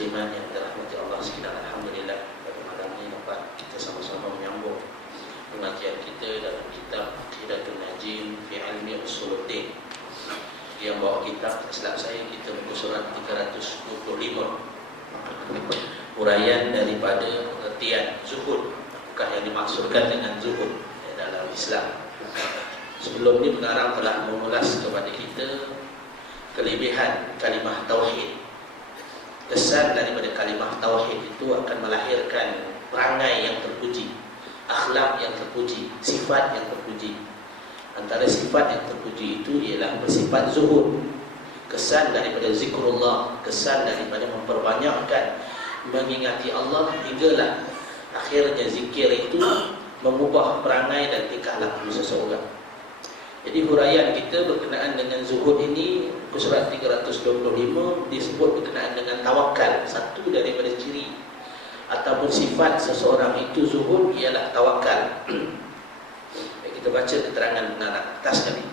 musliman yang dirahmati Allah sekalian, alhamdulillah pada malam ini dapat kita sama-sama menyambung pengajian kita dalam kitab Aqidatul Najim fi Ilmi Usuluddin yang bawa kitab, silap saya, kita muka surat 325, uraian daripada pengertian zuhud, apakah yang dimaksudkan dengan zuhud dalam Islam. Sebelum ini pengarang telah mengulas kepada kita kelebihan kalimah tauhid. Kesan daripada kalimah tauhid itu akan melahirkan perangai yang terpuji, akhlak yang terpuji, sifat yang terpuji. Antara sifat yang terpuji itu ialah bersifat zuhud, kesan daripada zikrullah, kesan daripada memperbanyakkan mengingati Allah, hinggalah akhirnya zikir itu mengubah perangai dan tingkah laku seseorang. Jadi huraian kita berkenaan dengan zuhud ini, surat 325 disebut berkenaan dengan tawakal. Satu daripada ciri ataupun sifat seseorang itu zuhud ialah tawakal. Kita baca keterangan pengarang atas kali.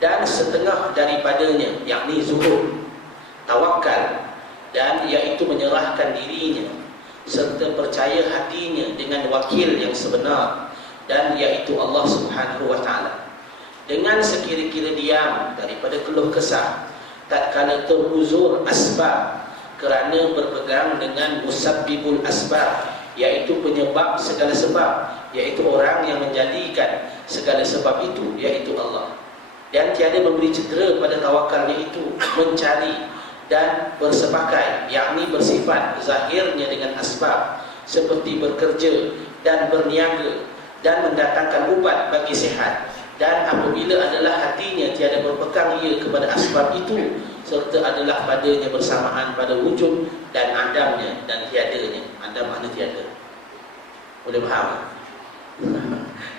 Dan setengah daripadanya, yakni zuhud, tawakal, dan iaitu menyerahkan dirinya serta percaya hatinya dengan wakil yang sebenar, dan iaitu Allah Subhanahu wa taala. Dengan sekira-kira diam daripada keluh kesah tatkala teruzur asbab, kerana berpegang dengan musabbibul asbab, iaitu penyebab segala sebab, iaitu orang yang menjadikan segala sebab itu, iaitu Allah. Dan tiada memberi cedera pada tawakalnya itu, mencari dan bersepakai, yakni bersifat zahirnya dengan asbab, seperti bekerja dan berniaga dan mendatangkan ubat bagi sihat. Dan apabila adalah hatinya tiada berpegang ia kepada asbab itu, serta adalah padanya bersamaan pada wujud dan adamnya dan tiadanya. Adam mana tiada. Boleh faham?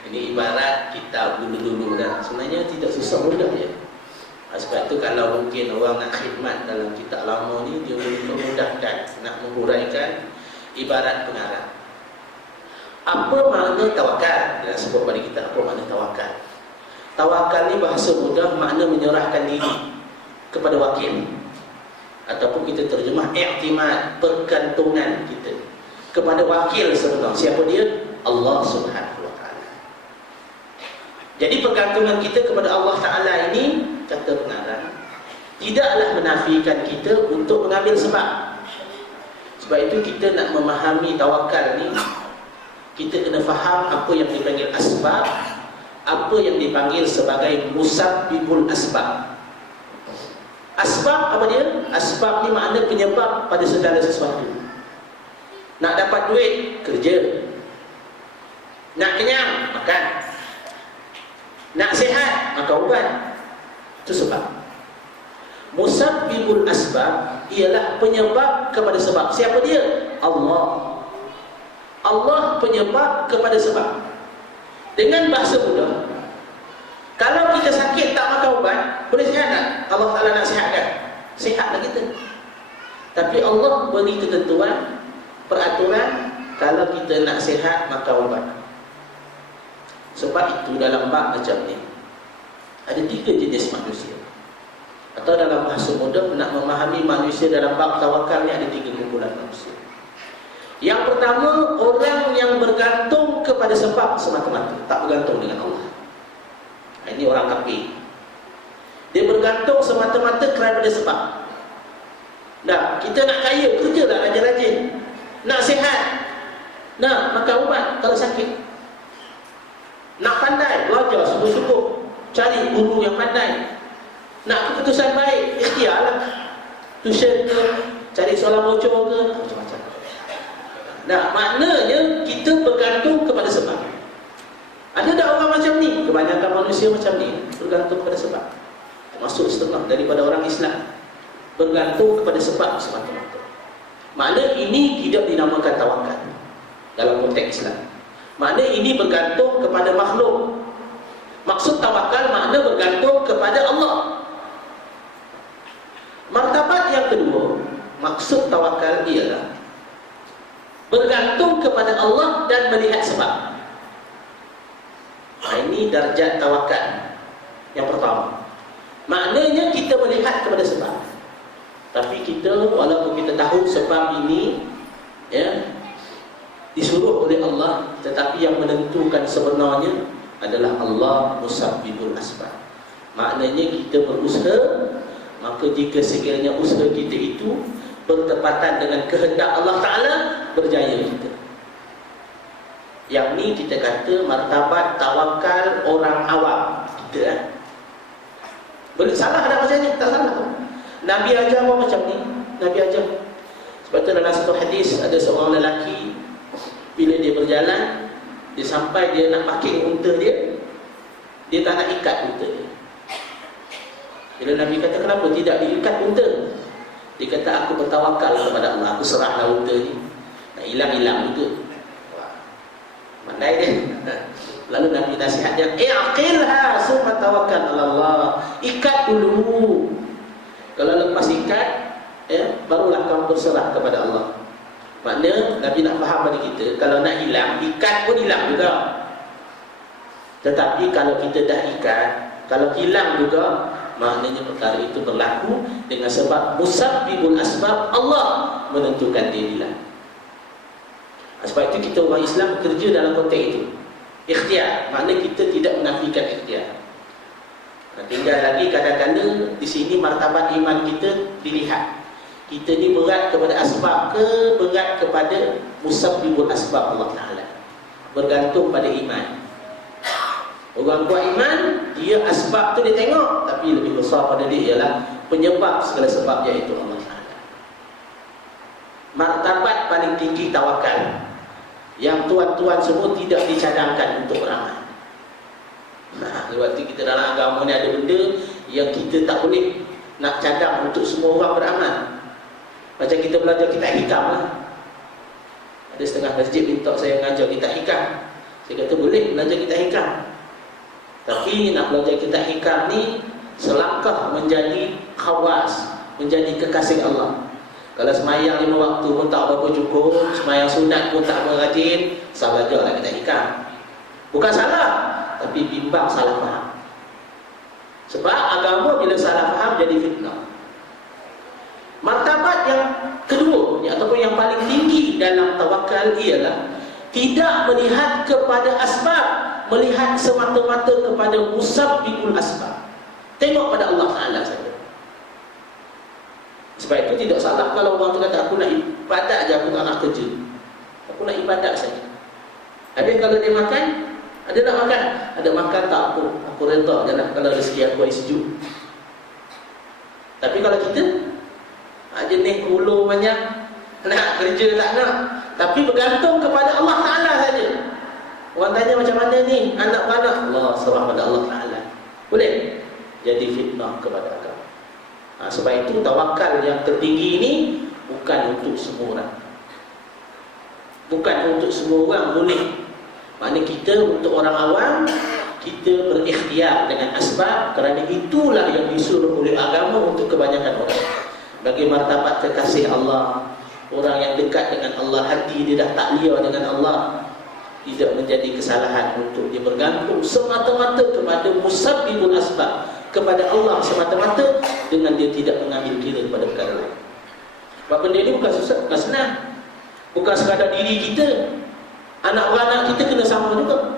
Ini ibarat kita dulu-dulu dah. Sebenarnya tidak susah mudah ya. Sebab itu kalau mungkin orang nak khidmat dalam kitab lama ni, dia boleh memudahkan nak menguraikan ibarat pengarang. Apa makna tawakal? Dia sebut pada kita apa makna tawakal. Tawakal ni bahasa mudah makna menyerahkan diri kepada wakil, ataupun kita terjemah i'timad, pergantungan kita kepada wakil sebenar. Siapa dia? Allah Subhanahu wa taala. Jadi pergantungan kita kepada Allah Taala ini, kata pengarang, tidaklah menafikan kita untuk mengambil sebab. Sebab itu kita nak memahami tawakal ni, kita kena faham apa yang dipanggil asbab, apa yang dipanggil sebagai musabbibul asbab. Asbab apa dia? Asbab ni makna penyebab pada segala sesuatu. Nak dapat duit, kerja. Nak kenyang, makan. Nak sihat, makan ubat. Itu sebab. Musabbibul asbab ialah penyebab kepada sebab. Siapa dia? Allah. Allah penyebab kepada sebab. Dengan bahasa mudah, kalau kita sakit tak makan ubat, boleh sihat tak? Allah Ta'ala nak sihatkan, sihatlah kita. Tapi Allah beri ketentuan, peraturan, kalau kita nak sihat, makan ubat. Sebab itu dalam bab macam ni, ada 3 jenis manusia. Atau dalam bahasa mudah, nak memahami manusia dalam bab tawakal ni, ada 3 kumpulan manusia. Yang pertama, orang yang bergantung kepada sebab semata-mata, tak bergantung dengan Allah. Ini orang kafir. Dia bergantung semata-mata kerana sebab. Dah, kita nak kaya, kerjalah rajin-rajin. Nak sihat, nak makan ubat kalau sakit. Nak pandai, belajar sungguh-sungguh, cari guru yang pandai. Nak keputusan baik, ikhtiarlah. Tuition ke, cari soalan bocor ke, macam-macam. Nah, maknanya kita bergantung kepada sebab. Ada tak orang macam ni? Kebanyakan manusia macam ni, bergantung kepada sebab. Termasuk setengah daripada orang Islam, bergantung kepada sebab semata-mata. Makna ini tidak dinamakan tawakal dalam konteks Islam. Makna ini bergantung kepada makhluk. Maksud tawakal makna bergantung kepada Allah. Martabat yang kedua, maksud tawakal ialah bergantung kepada Allah dan melihat sebab. Ini darjat tawakal yang pertama. Maknanya kita melihat kepada sebab. Tapi kita, walaupun kita tahu sebab ini ya disuruh oleh Allah, tetapi yang menentukan sebenarnya adalah Allah musabbibul asbab. Maknanya kita berusaha, maka jika sekiranya usaha kita itu bertepatan dengan kehendak Allah Ta'ala, berjaya kita. Yang ni kita kata martabat tawakal orang awam kita kan. Boleh salah ada macam ni? Tak salah. Nabi ajar apa macam ni? Nabi ajar. Sebab tu dalam satu hadis ada seorang lelaki, bila dia berjalan, dia sampai dia nak parking unta dia, dia tak nak ikat unta dia. Bila Nabi kata kenapa tidak diikat unta, dia kata aku bertawakal kepada Allah, aku serahlah unta ni. Nak hilang-hilang juga. Wah, pandai dia. Lalu Nabi nasihat dia, aqilha summa tawakkal ala Allah. Ikat dulu. Kalau lepas ikat, ya, barulah kamu berserah kepada Allah. Maknanya Nabi nak faham pada kita, kalau nak hilang, ikat pun hilang juga. Tetapi kalau kita dah ikat, kalau hilang juga, maknanya perkara itu berlaku dengan sebab musabbibul asbab, Allah menentukan dia hilang. Sebab itu kita orang Islam bekerja dalam konteks itu. Ikhtiar, maknanya kita tidak menafikan ikhtiar. Tinggal lagi kadang-kadang di sini martabat iman kita dilihat. Kita ni berat kepada asbab ke berat kepada musabbibul asbab Allah Ta'ala. Bergantung pada iman. Orang kuat iman, dia asbab tu dia tengok, tapi lebih besar pada dia ialah penyebab segala sebab, iaitu Allah Ta'ala. Martabat paling tinggi tawakal, yang tuan-tuan semua tidak dicadangkan untuk beramal. Waktu kita dalam agama ni ada benda yang kita tak boleh nak cadang untuk semua orang beramal. Macam kita belajar kitab hikam lah. Ada setengah masjid minta saya mengajar kitab hikam. Saya kata boleh belajar kitab hikam, tapi nak belajar kitab hikam ni selangkah menjadi khawas, menjadi kekasih Allah. Kalau semayang 5 waktu pun tak berapa cukup, semayang sunat pun tak berajin, saya belajarlah kitab hikam. Bukan salah, tapi bimbang salah faham. Sebab agama bila salah faham jadi fitnah. Martabat yang kedua ataupun yang paling tinggi dalam tawakal ialah tidak melihat kepada asbab, melihat semata-mata kepada musabbibul asbab. Tengok pada Allah Ta'ala saja. Sebab itu tidak salah kalau orang tu kata aku nak ibadat je, aku tak nak kerja, aku nak ibadat saja. Habis kalau dia makan, ada nak makan? Ada makan tak apa, aku reda je lah kalau rezeki aku air sejuk. Tapi kalau kita jenis ulu banyak, nak kerja tak nak, tapi bergantung kepada Allah Ta'ala saja. Orang tanya macam mana ni anak beranak, Allah serah pada Allah Ta'ala. Boleh jadi fitnah kepada agama. Sebab itu tawakal yang tertinggi ini bukan untuk semua orang. Bukan untuk semua orang boleh. Maknanya kita untuk orang awam, kita berikhtiar dengan asbab, kerana itulah yang disuruh oleh agama untuk kebanyakan orang. Bagi martabat kekasih Allah, orang yang dekat dengan Allah, hati dia dah taklia dengan Allah, tidak menjadi kesalahan untuk dia bergantung semata-mata kepada musabbibul asbab, kepada Allah semata-mata, dengan dia tidak mengambil kira kepada perkara lain. Sebab benda ini bukan susah, bukan senang. Bukan sekadar diri kita, anak-anak kita kena sama juga.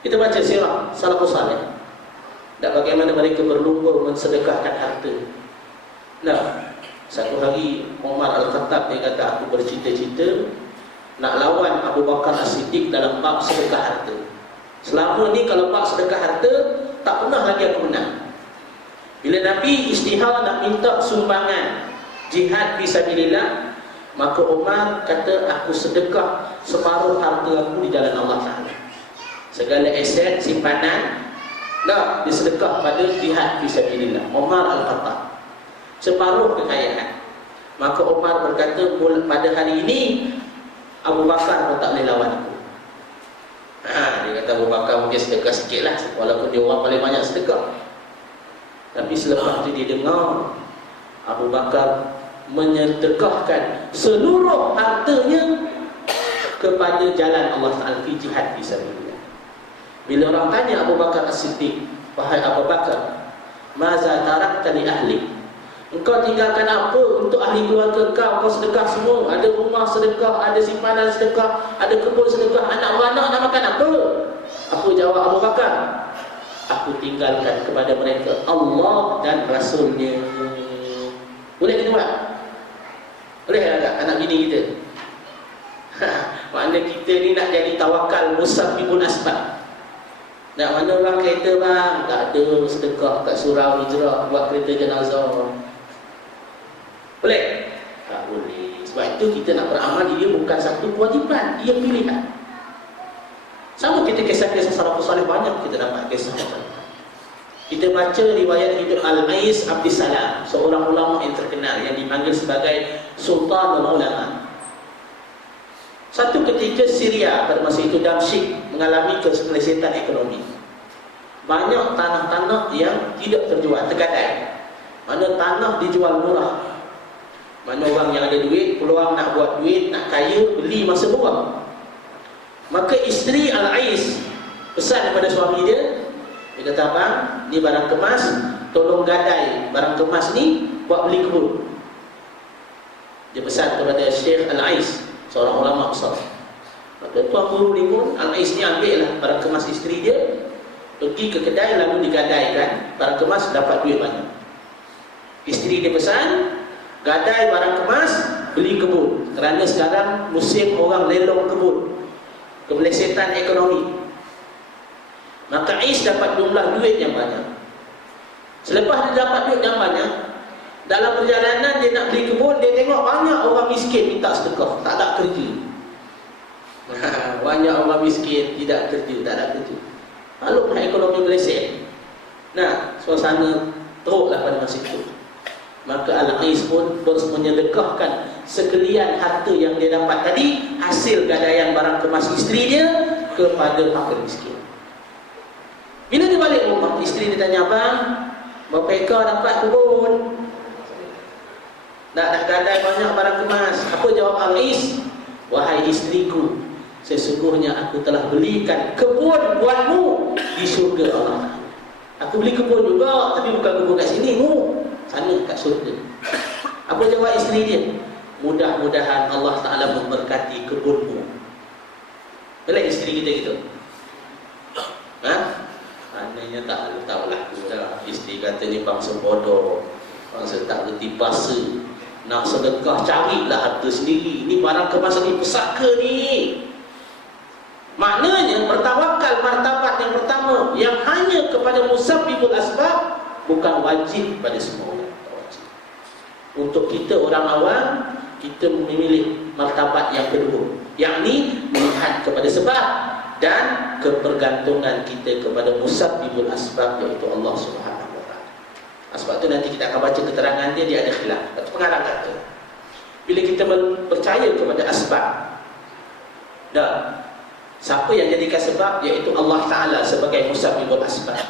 Kita baca sirah salafus salih, dan bagaimana mereka berlumba mensedekahkan harta. Nah, satu hari Umar Al-Khattab dia kata, aku bercita-cita nak lawan Abu Bakar As-Siddiq dalam bab sedekah harta. Selama ni kalau bab sedekah harta, tak pernah lagi aku menang. Bila Nabi istihar nak minta sumbangan jihad fisabilillah, maka Umar kata, aku sedekah separuh harta aku di jalan Allah Ta'ala. Segala aset, simpanan, dah disedekah pada jihad fisabilillah. Umar Al-Khattab separuh kekayaan. Maka Umar berkata, pada hari ini Abu Bakar pun tak boleh lawan aku. Dia kata Abu Bakar mungkin sedekah sikit lah, walaupun dia orang paling banyak sedekah. Tapi selepas itu dia dengar Abu Bakar menyedekahkan seluruh hartanya kepada jalan Allah Ta'ala, fi jihad fisabilillah. Bila orang tanya Abu Bakar As-Siddiq, wahai Abu Bakar, maza tarakta li ahli, Engkau tinggalkan apa untuk ahli keluarga kau? Kau sedekah semua. Ada rumah sedekah, ada simpanan sedekah, ada kebun sedekah. Anak beranak nak makan apa? Apa jawab Abu Bakar? Aku tinggalkan kepada mereka Allah dan Rasulnya. Boleh kita buat? Boleh tak anak bini kita? Maknanya kita ni nak jadi tawakal musabbibul asbab. Nak mana orang kereta bang? Tak ada sedekah kat surau hijrah buat kereta jenazah. Boleh? Tak boleh. Sebab itu kita nak beramal, dia bukan satu kewajipan, dia pilihan. Sama kita kisah-kisah salafus salih, banyak kita dapat kisah. Kita baca riwayat hidup Al-Ais Abdissalam, seorang ulama yang terkenal yang dipanggil sebagai Sultan Ulama. Satu ketika Syria pada masa itu, Damsyik, mengalami kesulitan ekonomi. Banyak tanah-tanah yang tidak terjual, tergadai. Mana tanah dijual murah. Mana orang yang ada duit, peluang nak buat duit, nak kaya, beli masa murah. Maka isteri Al-Ais pesan kepada suami dia. Dia kata, abang, ni barang kemas, tolong gadai barang kemas ni buat beli kebun. Dia pesan kepada Syekh Al-Ais, seorang ulama besar. Maka tuan guru ni pun, Al-Ais ni ambil lah barang kemas isteri dia, pergi ke kedai lalu digadaikan barang kemas, dapat duit banyak. Isteri dia pesan, gadai barang kemas, beli kebun. Kerana sekarang musim orang lelong kebun, kemelesetan ekonomi. Maka Ais dapat jumlah duit yang banyak. Selepas dia dapat duit yang banyak, dalam perjalanan dia nak beli kebun, dia tengok banyak orang miskin minta sedekah, tak ada kerja. Banyak orang miskin tidak kerja, tak ada kerja. Lalu ekonomi meleset. Nah, suasana teruklah pada masa itu. Maka Al-Ais pun terus menyedekahkan sekalian harta yang dia dapat tadi, hasil gadaian barang kemas isteri dia, kepada fakir miskin. Bila dia balik rumah, isteri dia tanya, abang, berapa ekor dapat kebun? Nak gadai banyak barang kemas. Apa jawab Al-Ais? Wahai isteriku, sesungguhnya aku telah belikan kebun buatmu di syurga Allah. Aku beli kebun juga, tapi bukan kebun kat sini, sana kat syurga. Apa jawab isteri dia? Mudah-mudahan Allah Ta'ala memberkati kebunmu. Boleh isteri kita gitu? Maknanya tak tahu lah. Isteri kata ni bangsa bodoh, bangsa tak reti bahasa. Nak sedekah, carilah harta sendiri. Ni barang kemas ni, pesaka ni. Maknanya bertawakal martabat yang pertama, yang hanya kepada musabbibul asbab, bukan wajib pada semua orang. Wajib. Untuk kita orang awam, kita memilih martabat yang kedua, yakni melihat kepada sebab dan kebergantungan kita kepada musabbibul asbab, iaitu Allah Subhanahu wa taala. Sebab itu nanti kita akan baca keterangan dia ada khilaf. Pengarang kata, bila kita percaya kepada asbab, dan siapa yang jadikan sebab, iaitu Allah Ta'ala sebagai musabbibul asbab,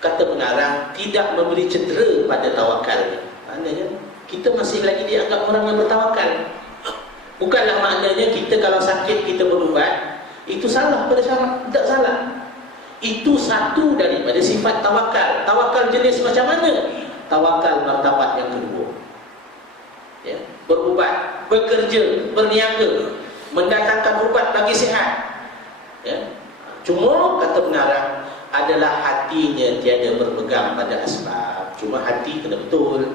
kata pengarang, tidak memberi cedera pada tawakal. Maknanya kita masih lagi dianggap orang yang bertawakal. Bukanlah maknanya kita kalau sakit kita berubat, itu salah pada syarat. Tidak salah. Itu satu daripada sifat tawakal. Tawakal jenis macam mana? Tawakal martabat yang kedua, ya, berubat, bekerja, berniaga, mendatangkan ubat bagi sihat, ya. Cuma kata pengarang, adalah hatinya tiada berpegang pada asbab. Cuma hati kena betul.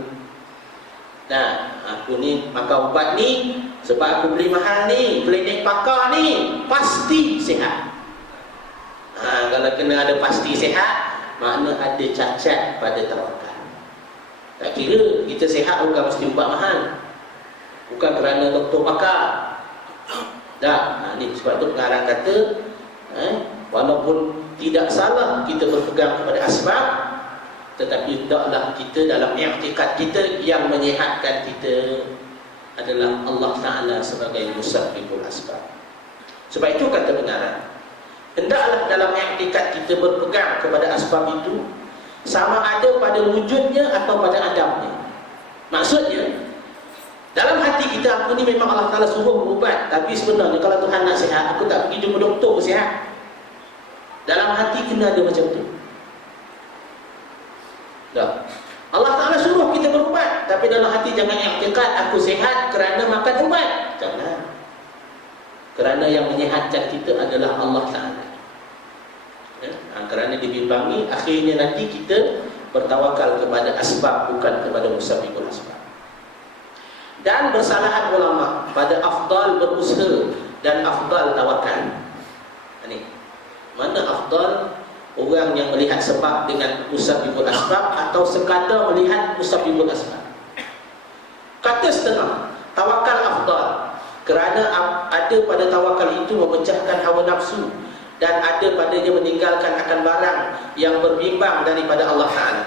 Nah, aku ni makan ubat ni sebab aku beli mahal ni, klinik pakar ni, pasti sihat. Kalau kena ada pasti sihat, makna ada cacat pada tawakal. Tak kira kita sihat bukan mesti ubat mahal, bukan kerana doktor pakar. Dah, ni sebab tu pengarang kata, walaupun tidak salah kita berpegang kepada asbab, tetapi taklah kita dalam i'tikad kita yang menyihatkan kita adalah Allah Ta'ala sebagai musabbibul asbab. Sebab itu kata pengarang, hendaklah dalam i'tikad kita berpegang kepada asbab itu, sama ada pada wujudnya atau pada adamnya. Maksudnya, dalam hati kita, aku ni memang Allah Ta'ala suruh berubat, tapi sebenarnya kalau Tuhan nak sihat, aku tak pergi jumpa doktor pun sihat. Dalam hati kena ada macam tu. Tak. Allah Ta'ala suruh kita berubat, tapi dalam hati jangan i'tiqad aku sihat kerana makan ubat. Jangan. Kerana yang menyihatkan kita adalah Allah Ta'ala. Ya? Kerana dibimbangi, akhirnya nanti kita bertawakal kepada asbab, bukan kepada musabbibul asbab. Dan bersalahan ulama pada afdal berusaha dan afdal tawakal. Ini mana afdal? Orang yang melihat sebab dengan musabbibul asbab atau sekadar melihat musabbibul asbab. Kata setengah, tawakal afdal kerana ada pada tawakal itu memecahkan hawa nafsu dan ada padanya meninggalkan akan barang yang berbimbang daripada Allah Ta'ala.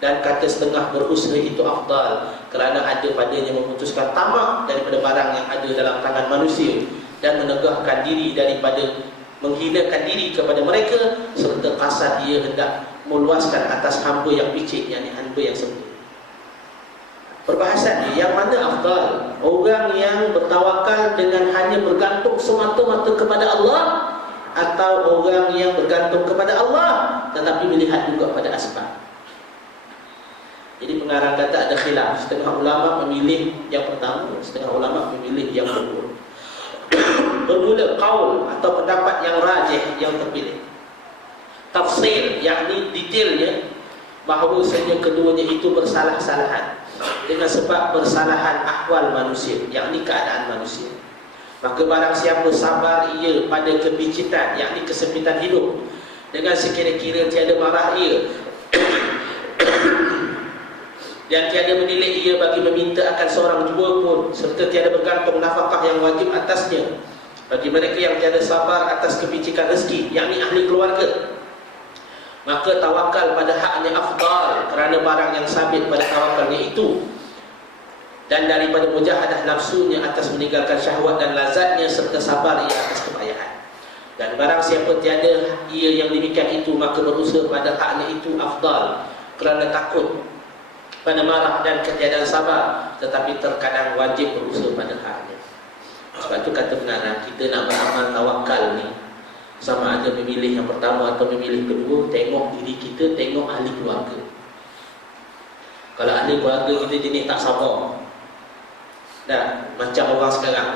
Dan kata setengah, berusaha itu afdal kerana ada padanya memutuskan tamak daripada barang yang ada dalam tangan manusia dan menegahkan diri daripada menghinakan diri kepada mereka, serta kasar dia hendak meluaskan atas hamba yang picik, yakni hamba yang sempit. Perbahasan ni, yang mana afdal? Orang yang bertawakal dengan hanya bergantung semata-mata kepada Allah, atau orang yang bergantung kepada Allah tetapi melihat juga pada asbab? Jadi pengarang kata ada khilaf. Setengah ulama memilih yang pertama, setengah ulama memilih yang kedua. Bermula qaul atau pendapat yang rajih yang terpilih. Tafsir, yakni detailnya, bahawasanya keduanya itu bersalah-salahan dengan sebab bersalahan ahwal manusia, yakni keadaan manusia. Maka barang siapa sabar ia pada kepicitan, yakni kesempitan hidup, dengan sekira-kira tiada marah ia dan tiada menilai ia bagi meminta akan seorang jua pun, serta tiada bergantung nafkah yang wajib atasnya bagi mereka yang tiada sabar atas kepicikan rezeki, yakni ahli keluarga, maka tawakal pada haknya afdal kerana barang yang sabit pada tawakalnya itu, dan daripada mujahadah nafsunya atas meninggalkan syahwat dan lazatnya, serta sabar ia atas kepayahan. Dan barang siapa tiada ia yang demikian itu, maka berusaha pada haknya itu afdal kerana takut pada marah dan ketiadaan sabar, tetapi terkadang wajib berusaha pada haknya. Sebab itu kata pengarang, kita nak beramal tawakal ni, sama ada memilih yang pertama atau memilih kedua, tengok diri kita, tengok ahli keluarga. Kalau ahli keluarga kita jenis tak sabar, dah macam orang sekarang,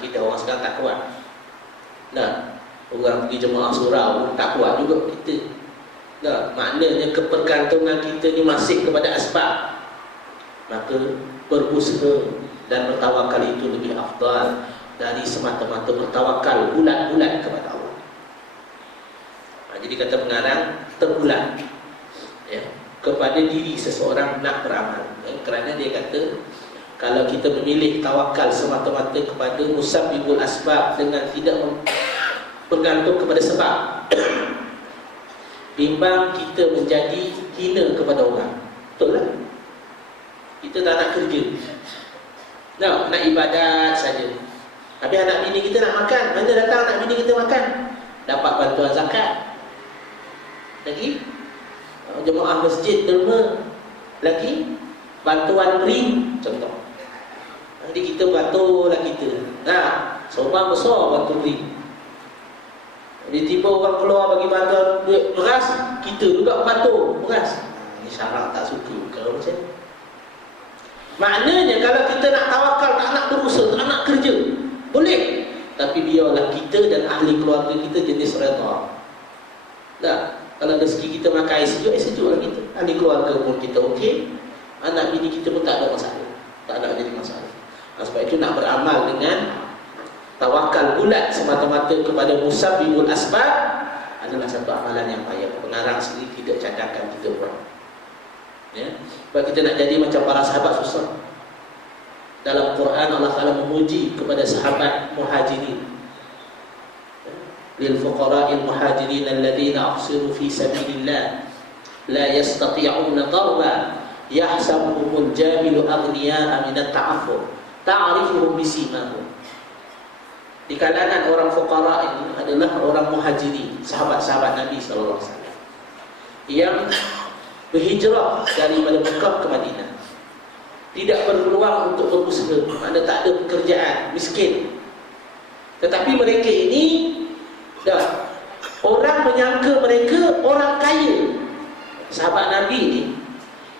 kita orang sekarang tak kuat. Dah orang pergi jemaah surau tak kuat juga kita. Dah maknanya kepergantungan kita ni masih kepada asbab. Maka berusaha dan bertawakal itu lebih afdal dari semata-mata bertawakal bulat-bulat kepada Allah. Jadi kata pengarang, terbulat ya, kepada diri seseorang nak beramal ya, kerana dia kata kalau kita memilih tawakal semata-mata kepada musabbibul asbab dengan tidak bergantung kepada sebab, bimbang kita menjadi hina kepada orang. Betul lah. Kita tak nak kerja, nak ibadat saja. Habis anak bini kita nak makan, mana datang anak bini kita makan? Dapat bantuan zakat. Lagi jemaah masjid derma. Lagi bantuan ring contoh. Jadi kita beraturlah kita. Nah, seorang besar bantu ring. Jadi tiba orang keluar bagi bantuan duit beras, kita juga beratur beras. Ini syarak tak suka kalau macam ni. Maknanya kalau kita nak tawakal, tak nak berusaha, tak nak kerja, boleh. Tapi biarlah kita dan ahli keluarga kita jenis redha. Dah, kalau rezeki kita makan air sejuk lah kita. Ahli keluarga pun kita okey. Anak bini kita pun tak ada masalah. Tak ada jadi masalah. Sebab itu nak beramal dengan tawakal bulat semata-mata kepada musabbibul asbab adalah satu amalan yang payah. Pengarang sendiri tidak cadangkan kita buat. Ya. Sebab kita nak jadi macam para sahabat susah. Dalam Quran Allah Ta'ala memuji kepada sahabat muhajirin. Lil fuqara'il muhajirin alladhina ahsiru fi sabilillah la yastati'una darba yahsabuhumul jahilu aghniya'a minat ta'affur ta'rifuhum bisimahum. Di kalangan orang fuqara ini adalah orang muhajirin, sahabat-sahabat Nabi sallallahu alaihi wasallam yang berhijrah daripada Mekah ke Madinah. Tidak berpeluang untuk berusaha, mana tak ada pekerjaan, miskin. Tetapi mereka ini dah orang menyangka mereka orang kaya. Sahabat Nabi ini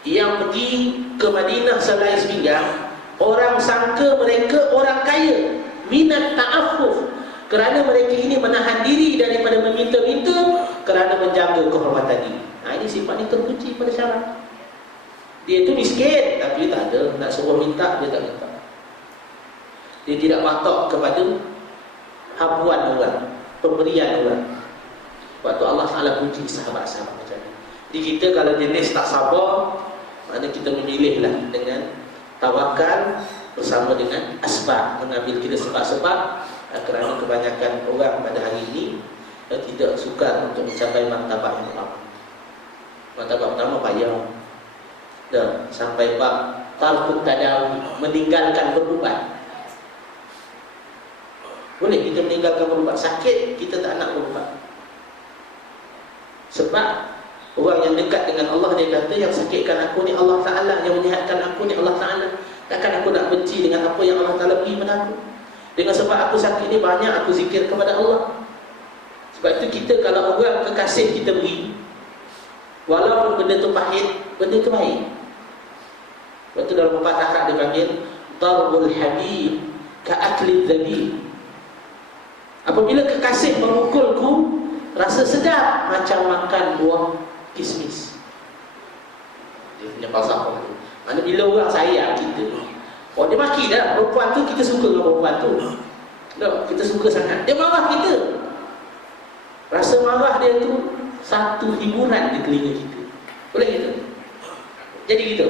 yang pergi ke ke Madinah selai sepinggang, orang sangka mereka orang kaya, minat ta'affuf, kerana mereka ini menahan diri daripada meminta-minta kerana menjaga kehormatan diri. Ini sifat ni terkunci pada syarat. Dia tu miskin tapi tak ada, nak suruh minta dia tak minta. Dia tidak patok kepada habuan orang, pemberian orang. Waktu Allah Ta'ala puji sahabat-sahabat macam ni. Jadi kita kalau jenis tak sabar, maknanya kita memilihlah dengan tawakal bersama dengan asbab, mengambil kita sebab-sebab, kerana kebanyakan orang pada hari ini tidak suka untuk mencapai martabat yang pertama. Martabat pertama payah. Dan sampai bab tarkut tadawi, meninggalkan berubat. Boleh kita meninggalkan berubat. Sakit, kita tak nak berubat. Sebab orang yang dekat dengan Allah, dia kata yang sakitkan aku ni Allah Ta'ala, yang menyihatkan aku ni Allah Ta'ala. Takkan aku nak benci dengan apa yang Allah Ta'ala beri pada aku. Dengan sebab aku sakit ni banyak aku zikir kepada Allah. Sebab itu kita kalau orang kekasih kita beri, walaupun benda tu pahit, benda tu baik. Waktu dalam pepatah Arab dia panggil darbul habib ka'akli dhabib. Apabila kekasih memukulku, rasa sedap macam makan buah kismis. Dia punya falsafah tu. Mana bila orang sayang kita, dia maki dah perempuan tu, kita suka dengan perempuan tu. Tak, kita suka sangat. Dia marah kita. Rasa marah dia tu satu hiburan di telinga kita. Boleh gitu? Jadi gitu.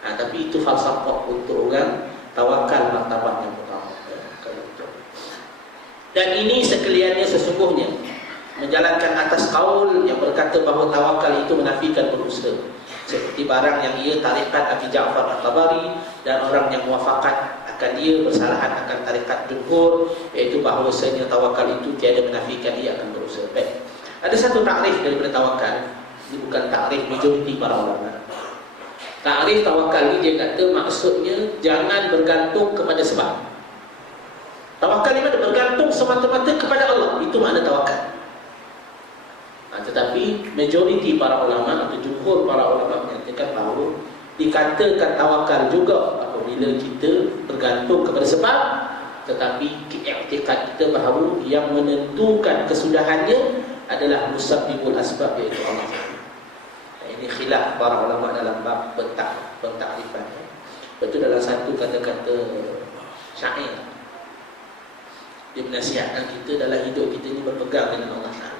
Tapi itu falsafah untuk orang tawakal martabat yang pertama. Dan ini sekaliannya sesungguhnya menjalankan atas kaul yang berkata bahawa tawakal itu menafikan berusaha, seperti barang yang ia tarikat Abi Ja'far At-Tabari dan orang yang muafakat akan dia bersalahan akan tarikat jumhur, iaitu bahawasanya tawakal itu tiada menafikan ia akan berusaha. Baik. Ada satu takrif daripada tawakal. Ini bukan takrif majoriti para ulama. Takrif tawakal ini dia kata maksudnya jangan bergantung kepada sebab. Tawakal ini bergantung semata-mata kepada Allah. Itu makna tawakal. Tetapi majoriti para ulama atau jumhur para ulama menyatakan bahawa dikatakan tawakal juga apabila kita bergantung kepada sebab, tetapi i'tikad kita bahawa yang menentukan kesudahannya adalah musabbibul asbab, iaitu Allah. Ini khilaf para ulama dalam bab pentakrifan. Betul dalam satu kata-kata syair, dia menasihatkan kita dalam hidup kita ini berpegang dengan Allah Ta'ala.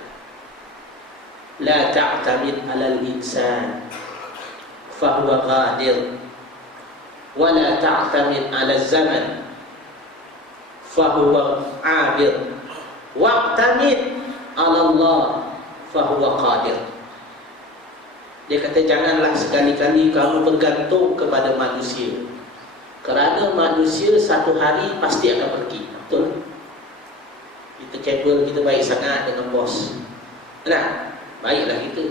La ta'tamid 'alal insan fahuwa qadir, wa la ta'tamid 'alal zaman fahuwa 'abir, wa'tamid 'ala Allah fahuwa qadir. Dia kata janganlah sekali-kali kamu bergantung kepada manusia, kerana manusia satu hari pasti akan pergi. Betul? Kita kabel kita baik sangat dengan bos. Nah, baiklah kita.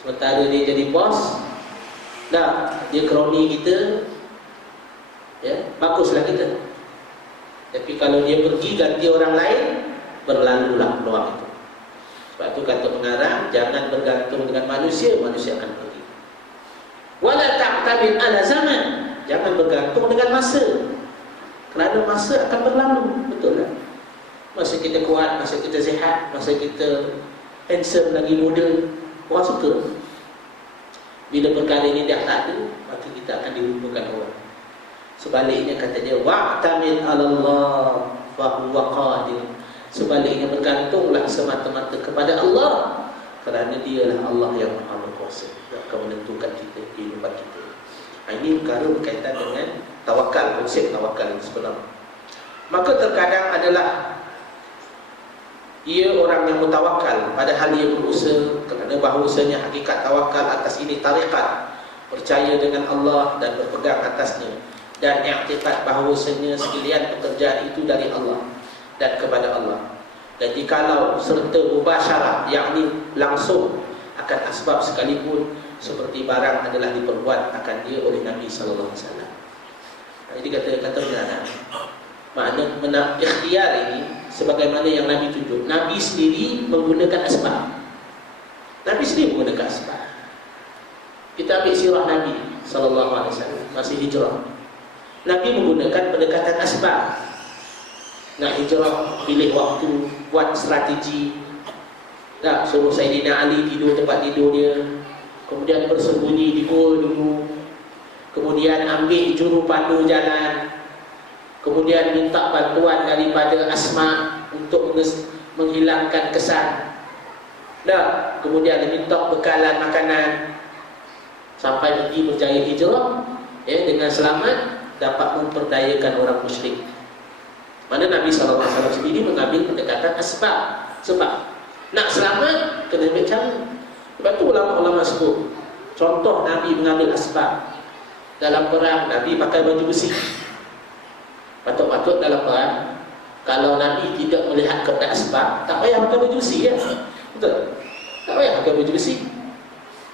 Sementara dia jadi bos, dah dia kroni kita, ya, baguslah kita. Tapi kalau dia pergi ganti orang lain, berlalulah peluang itu. Sebab itu kata pengarang, jangan bergantung dengan manusia, manusia akan pergi. Wala ta'tamid 'ala zaman, jangan bergantung dengan masa, kerana masa akan berlalu. Betul tak? Masa kita kuat, masa kita sihat, masa kita handsome lagi muda, orang suka. Bila perkara ini dah tak ada, maka kita akan dilupakan orang. Sebaliknya kata dia, wa'tamid 'ala Allah fa huwa qadir. Sebaliknya bergantunglah semata-mata kepada Allah, kerana dialah Allah yang Maha Berkuasa, yang akan menentukan kita, kehidupan kita. Ini perkara berkaitan dengan tawakal, konsep tawakal itu sebenarnya. Maka terkadang adalah ia orang yang mutawakal padahal ia berusaha, kerana bahawasanya hakikat tawakal atas ini tarikat, percaya dengan Allah dan berpegang atasnya, dan i'tikad bahawasanya sekalian pekerjaan itu dari Allah dan kepada Allah. Dan jikalau serta mubasyarah, yakni langsung akan asbab sekalipun, seperti barang adalah diperbuat akan dia oleh Nabi SAW. Jadi kata benar, makna ikhtiar ini sebagaimana yang Nabi tunjuk. Nabi sendiri menggunakan asbab. Nabi sendiri menggunakan asbab. Kita ambil sirah Nabi SAW, masih hijrah. Nabi menggunakan pendekatan asbab. Nak hijrah, pilih waktu, buat strategi. Tak, suruh Sayyidina Ali tidur tempat tidur dia, kemudian bersembunyi di gua dulu, kemudian ambil juru pandu jalan, kemudian minta bantuan daripada Asma untuk menghilangkan kesan. Dah, kemudian minta bekalan makanan sampai pergi berjaya hijrah, dengan selamat, dapat memperdayakan orang musyrik. Mana Nabi SAW sendiri mengambil pendekatan asbab. Sebab nak selamat, kena ambil cara. Sebab tu ulama-ulama sebut, contoh Nabi mengambil asbab. Dalam perang, Nabi pakai baju besi. Patut-patut dalam perang, kalau Nabi tidak melihat kepada asbab, tak payah pakai baju besi, ya? Betul? Tak payah pakai baju besi.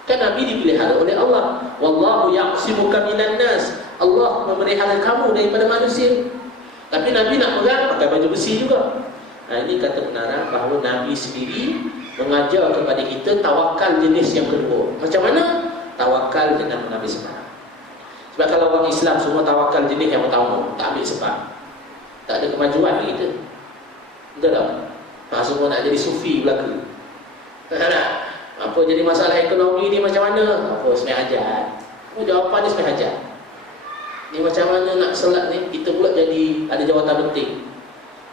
Kan Nabi dipelihara oleh Allah. Wallahu ya'simuka minan nas. Allah memelihara kamu daripada manusia. Tapi Nabi nak perang pakai baju besi juga. Nah, ini kata pengarang bahawa Nabi sendiri mengajar kepada kita tawakal jenis yang kedua. Macam mana? Tawakal dengan mengambil sebab. Sebab kalau orang Islam semua tawakal jenis yang pertama, tak ambil sebab, tak ada kemajuan kita. Betul tak? Semua nak jadi sufi belaka. Tak? Apa jadi masalah ekonomi ni macam mana? Apa semai hajat? Jawapan dia semai hajat. Ni macam mana nak selat ni? Kita pula jadi ada jawatan penting,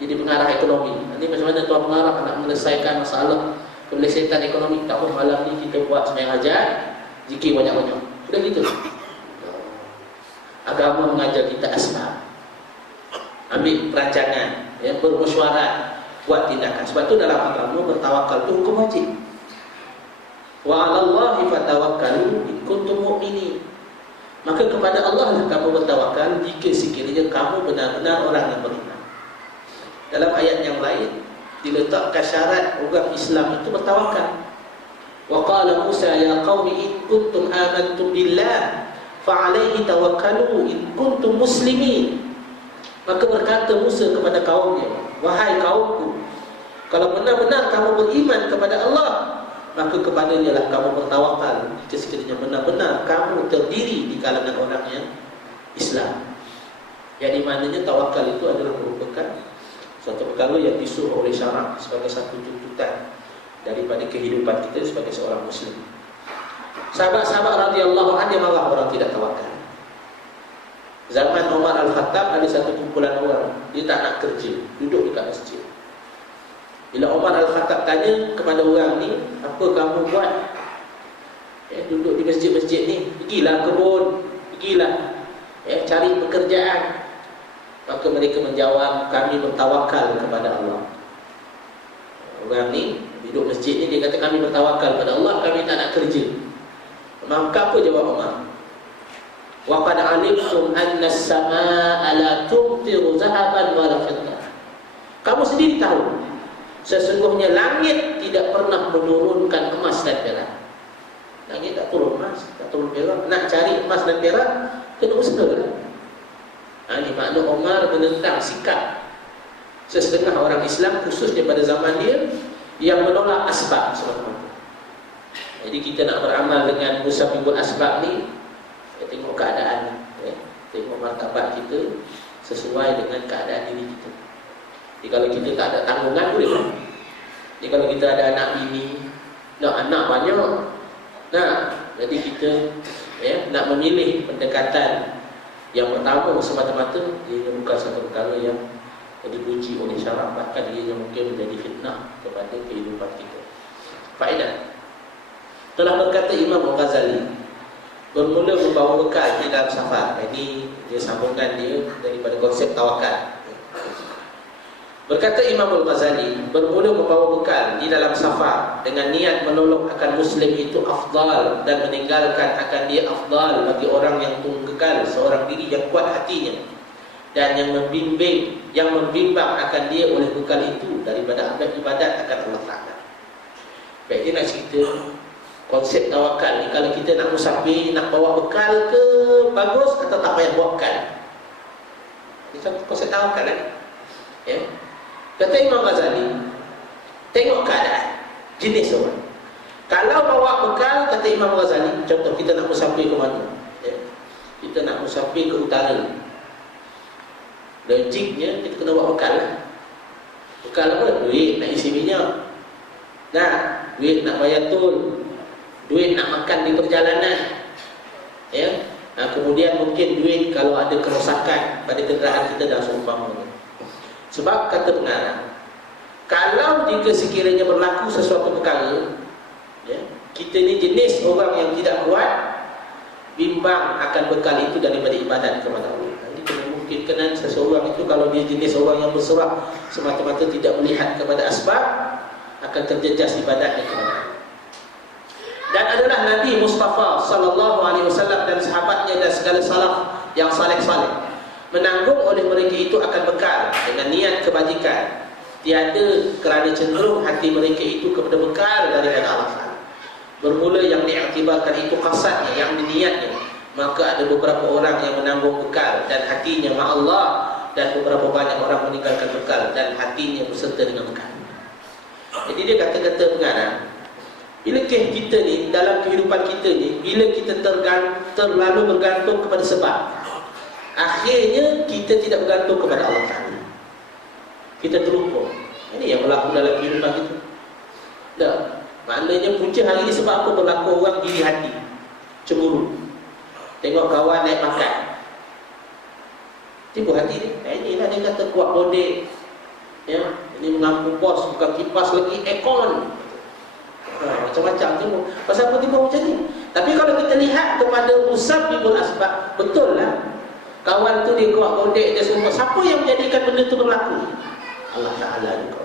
jadi pengarah ekonomi. Ni macam mana tuan pengarah nak menyelesaikan masalah kelesetan ekonomi? Tak apa, malam ni kita buat semai hajat, zikir banyak-banyak. Sudah gitu. Agama mengajar kita asbab. Ambil perancangan, bermesyuarat, buat tindakan. Sebab tu dalam agama bertawakal tu hukum wajib. Wa 'alallahi fatawakkalu in kuntum mu'minin. Maka kepada Allah lah kamu bertawakal jika sekiranya kamu benar-benar orang yang beriman. Dalam ayat yang lain diletakkan syarat orang Islam itu bertawakal. Wa qala Musa ya qaumi in kuntum amantum billah fa 'alaihi tawakkalu in kuntum muslimin. Maka berkata Musa kepada kaumnya, wahai kaumku, kalau benar-benar kamu beriman kepada Allah, maka kepadanya lah kamu bertawakal jika sekiranya benar-benar kamu terdiri di kalangan orang yang Islam. Yang di mananya tawakal itu adalah merupakan suatu perkara yang disuruh oleh syarak sebagai satu tuntutan daripada kehidupan kita sebagai seorang Muslim. Sahabat-sahabat radhiyallahu anhu malah orang tidak tawakal. Zaman Umar Al-Khattab ada satu kumpulan orang, dia tak nak kerja, duduk dekat masjid. Bila Umar Al-Khattab tanya kepada orang ni, apa kamu buat? Duduk di masjid-masjid ni, pergilah kebun, pergilah cari pekerjaan. Maka mereka menjawab, kami bertawakal kepada Allah. Orang ni duduk masjid ni, dia kata kami bertawakal kepada Allah, kami tak nak kerja. Maka apa jawab Umar? Wa qad 'alimtum anna as-samaa'a la tumtiru zahaban wa la fiddah. Kamu sendiri tahu sesungguhnya langit tidak pernah menurunkan emas dan perak. Langit tak turun emas, tak turun perak. Nak cari emas dan perak, kena usaha lah. Ini makna Umar menentang sikap sesetengah orang Islam, khususnya pada zaman dia, yang menolak asbab semata-mata. Jadi kita nak beramal dengan musabibul asbab ni, tengok keadaan, tengok martabat kita sesuai dengan keadaan diri kita. Jadi kalau kita tak ada tanggungan boleh tak? Jadi kalau kita ada anak bini, anak banyak, jadi kita nak memilih pendekatan yang pertama semata-mata, ia bukan satu perkara yang dipuji oleh syarak, bahkan ia mungkin menjadi fitnah kepada kehidupan kita. Faedah. Telah berkata Imam Al-Ghazali, bermula membawa bekal di dalam safar. Ini dia sambungan dia daripada konsep tawakal. Berkata Imam Al-Ghazali, bermula membawa bekal di dalam safar dengan niat menolong akan Muslim itu afdal dan meninggalkan akan dia afdal bagi orang yang tunggal seorang diri yang kuat hatinya dan yang membimbang akan dia oleh bekal itu daripada amal ibadat akan Allah Ta'ala. Baik, dia nak cerita konsep tawakal ni. Kalau kita nak musafir, nak bawa bekal ke bagus atau tak payah bawa bekal? Ini konsep tawakal kan? Kata Imam Ghazali, tengok keadaan jenis orang. Kalau bawa bekal, kata Imam Ghazali, contoh kita nak musafir ke mana, ya? Kita nak musafir ke utara, logiknya kita kena bawa bekal lah. Bekal apa? Duit nak isi minyak, duit nak bayar tol, duit nak makan di perjalanan, ya. Kemudian mungkin duit kalau ada kerosakan pada kenderaan kita dan seumpamanya. Sebab kata pengarang, kalau jika sekiranya berlaku sesuatu perkara, ya, kita ni jenis orang yang tidak kuat, bimbang akan bekal itu daripada ibadat kepada Allah. Ini kemungkinan seseorang itu kalau dia jenis orang yang berserah semata-mata tidak melihat kepada asbab, akan terjejas ibadatnya kepada Allah. Dan adalah Nabi Mustafa sallallahu alaihi wasallam dan sahabatnya dan segala salaf yang saleh-saleh menanggung oleh mereka itu akan bekal dengan niat kebajikan, tiada kerana cenderung hati mereka itu kepada bekal daripada Allah. Bermula yang diiktibarkan itu qasadnya, yang diniatnya, maka ada beberapa orang yang menanggung bekal dan hatinya ma Allah, dan beberapa banyak orang meninggalkan bekal dan hatinya berserta dengan bekal. Jadi dia kata-kata pengarang, bila kita ni dalam kehidupan kita ni, bila kita terlalu bergantung kepada sebab, akhirnya kita tidak bergantung kepada Allah Ta'ala. Kita terlupa. Ini yang berlaku dalam kehidupan kita. Tak. Maknanya punca hari ni sebab apa berlaku orang diri hati, cemburu. Tengok kawan naik makan, tiba hati dia. Inilah dia kata kuat bodek, ya, ini mengaku bos, bukan kipas lagi, aircon. Macam-macam timbul. Pasal apa timbul macam ni? Tapi kalau kita lihat kepada musabbibul asbab, betul lah kawan tu dia kuat bodek, dia semua. Siapa yang menjadikan benda tu berlaku? Allah Ta'ala juga.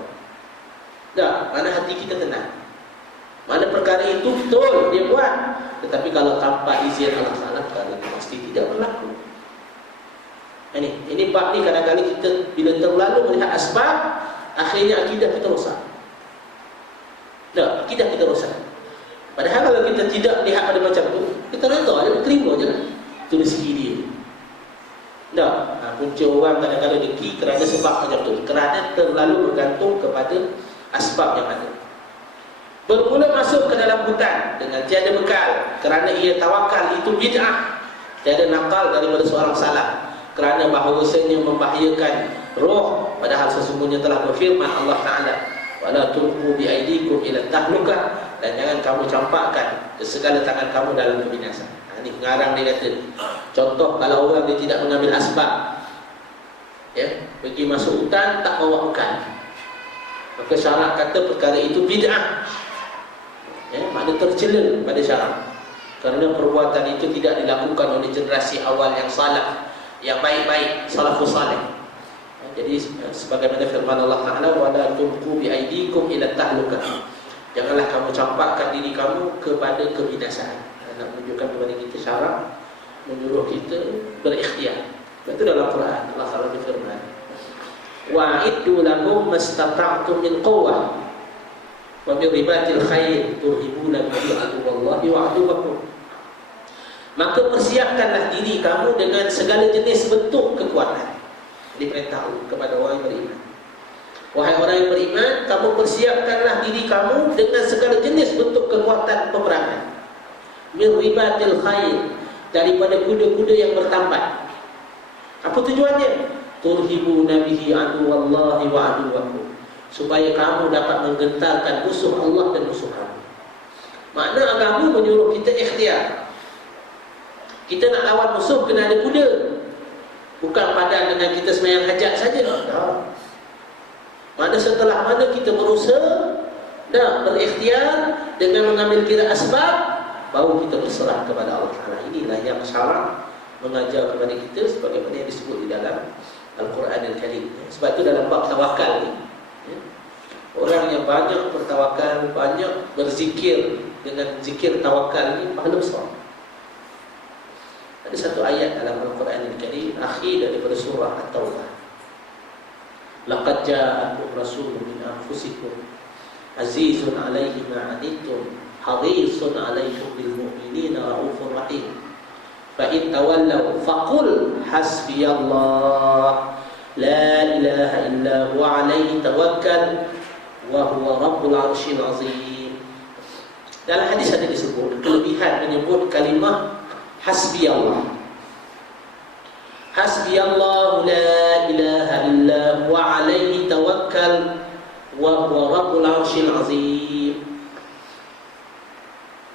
Tak, mana hati kita tenang, mana perkara itu betul dia buat. Tetapi kalau tanpa izin Allah Ta'ala, perkara itu pasti tidak berlaku. Ini bab ni kadang-kadang kita bila terlalu melihat asbab, akhirnya akidah kita rosak. Tak, akidah kita rosak. Padahal kalau kita tidak lihat pada macam tu, kita reda je, terima je lah. Itu rezeki dia. Tak, punca orang kadang-kadang dengki kerana sebab macam tu, kerana terlalu bergantung kepada asbab yang ada. Bermula masuk ke dalam hutan dengan tiada bekal, kerana ia tawakal itu bid'ah, tiada nakal daripada seorang salaf, kerana bahawasanya membahayakan roh, padahal sesungguhnya telah berfirman Allah Ta'ala, wala tulqu bi aydikum ila tahlukah, dan jangan kamu campakkan segala tangan kamu dalam kebinasan. Ini pengarang dia kata, contoh kalau orang dia tidak mengambil asbab, ya, pergi masuk hutan tak bawa bekal, maka syarak kata perkara itu bid'ah, ya, makna tercela pada syarak, kerana perbuatan itu tidak dilakukan oleh generasi awal yang salaf, yang baik-baik, salafus salih. Jadi sebagaimana firman Allah Ta'ala, wala tulqu bi aydikum ila tahlukah, janganlah kamu campakkan diri kamu kepada kebinasaan. Nak menunjukkan kepada kita syarak, menyuruh kita berikhtiar. Itu dalam Quran Allah Ta'ala berfirman, wa'iddu lahum mastata'tum min quwwah wa min ribatil khair turhibuna bihi aduwallahi wa aduwakum. Maka persiapkanlah diri kamu dengan segala jenis bentuk kekuatan. Diperintah kepada orang yang beriman. Wahai orang yang beriman, kamu persiapkanlah diri kamu dengan segala jenis bentuk kekuatan peperangan. Min ribatil khair, daripada kuda-kuda yang bertambat. Apa tujuannya? Turhibuna bihi aduwallahi wa aduwakum, supaya kamu dapat menggentarkan musuh Allah dan musuh kamu. Makna agama menyuruh kita ikhtiar. Kita nak lawan musuh kena ada kuda, bukan padan dengan kita sembahyang hajat saja. Mana setelah mana kita berusaha dan berikhtiar dengan mengambil kira asbab, baru kita berserah kepada Allah Ta'ala. Inilah yang syarak mengajar kepada kita sebagaimana yang disebut di dalam Al-Quran Al-Karim. Sebab itu dalam bab tawakal ni, ya, orang yang banyak bertawakal, banyak berzikir dengan zikir tawakal ni, pahala besar. Ada satu ayat dalam Al-Quran Al-Karim, akhir daripada surah At-Taubah, laqad ja'akum rasulun min anfusikum azizun 'alaihi ma 'anittum harisun 'alaikum bil mu'minina raufur rahim fa in tawallaw faqul hasbiyallah la ilaha illa huwa 'alaihi tawakkal wa huwa rabbul 'arsyil 'azim. Dalam hadis ada disebut kelebihan menyebut kalimah hasbi Allah. Hasbi Allah la ilaha illa huwa alaihi tawakkal wa huwa rabbul arsyil azim.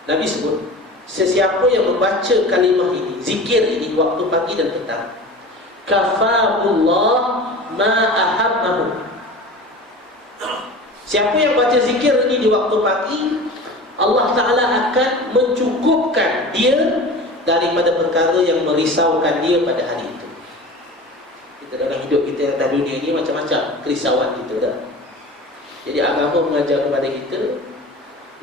Nabi sebut, sesiapa yang membaca kalimah ini, zikir ini waktu pagi dan petang, kafahullah ma ahabbahu. Siapa yang baca zikir ini di waktu pagi, Allah Ta'ala akan mencukupkan dia daripada perkara yang merisaukan dia pada hari itu. Kita dalam hidup kita yang dalam dunia ini macam-macam kerisauan kita dah. Jadi agama mengajar kepada kita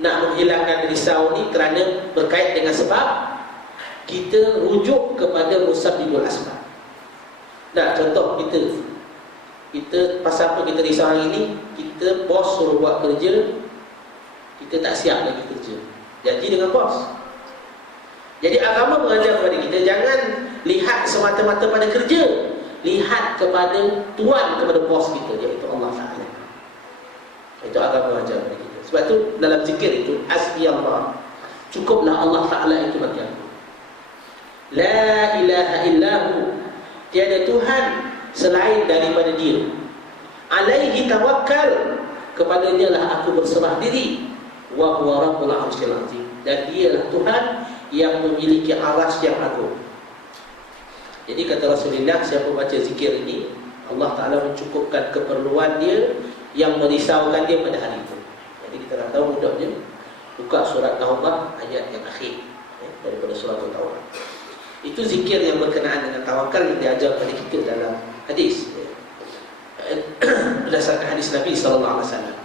nak menghilangkan risau ni kerana berkait dengan sebab kita rujuk kepada musabbibul asbab. Nah, contoh kita pasal apa kita risau hari ni, kita bos suruh buat kerja, kita tak siap lagi kerja, janji dengan bos. Jadi agama mengajar kepada kita jangan lihat semata-mata pada kerja, lihat kepada Tuhan, kepada bos kita, iaitu Allah Ta'ala. Itu agama mengajar kepada kita. Sebab tu dalam zikir itu hasbi Allah, cukuplah Allah Ta'ala itu bagi aku. La ilaha illahu, tiada Tuhan selain daripada dia. Alaihi tawakkal, kepadanya lah aku berserah diri. Wa huwa rabbul arsyil azim, dan dialah Tuhan yang memiliki arsy yang agung. Jadi kata Rasulullah, siapa baca zikir ini, Allah Ta'ala mencukupkan keperluan dia yang merisaukan dia pada hari itu. Jadi kita dah tahu mudahnya, buka surat Taubah ayat yang akhir daripada surat Taubah. Itu zikir yang berkenaan dengan tawakal yang diajar kepada kita dalam hadis, berdasarkan hadis Nabi SAW.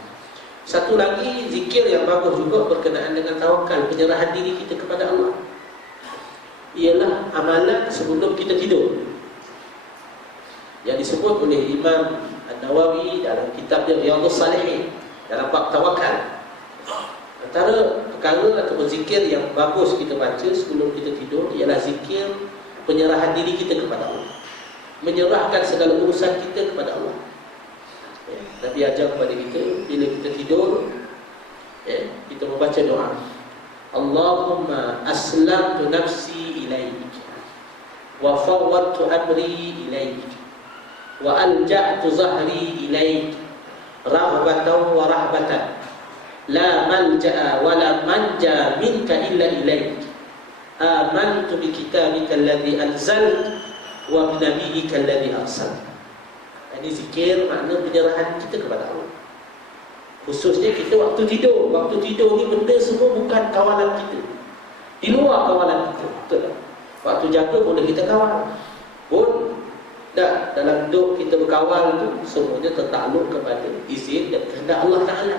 Satu lagi zikir yang bagus juga berkenaan dengan tawakal, penyerahan diri kita kepada Allah, ialah amalan sebelum kita tidur, yang disebut oleh Imam An-Nawawi dalam kitab dia Riyadhus Salihin dalam bab tawakal. Antara perkara atau zikir yang bagus kita baca sebelum kita tidur ialah zikir penyerahan diri kita kepada Allah, menyerahkan segala urusan kita kepada Allah. Nabi ajar kepada kita bila kita tidur, kita membaca doa, Allahumma aslamtu nafsi ilaik wa fawwadtu amri ilaik wa alja'tu zahri ilaik raghbatan wa rahbatan la malja'a wa la manja minka illa ilaik amantu bi kitabika alladhi anzal wa bi nabiyyika alladhi arsal. Ini zikir makna penyerahan kita kepada Allah. Khususnya kita waktu tidur. Waktu tidur ni benda semua bukan kawalan kita, di luar kawalan kita. Betul tak? Waktu jaga boleh kita kawal pun tak, dalam hidup kita berkawal tu semuanya tertakluk kepada izin dan kehendak Allah Ta'ala.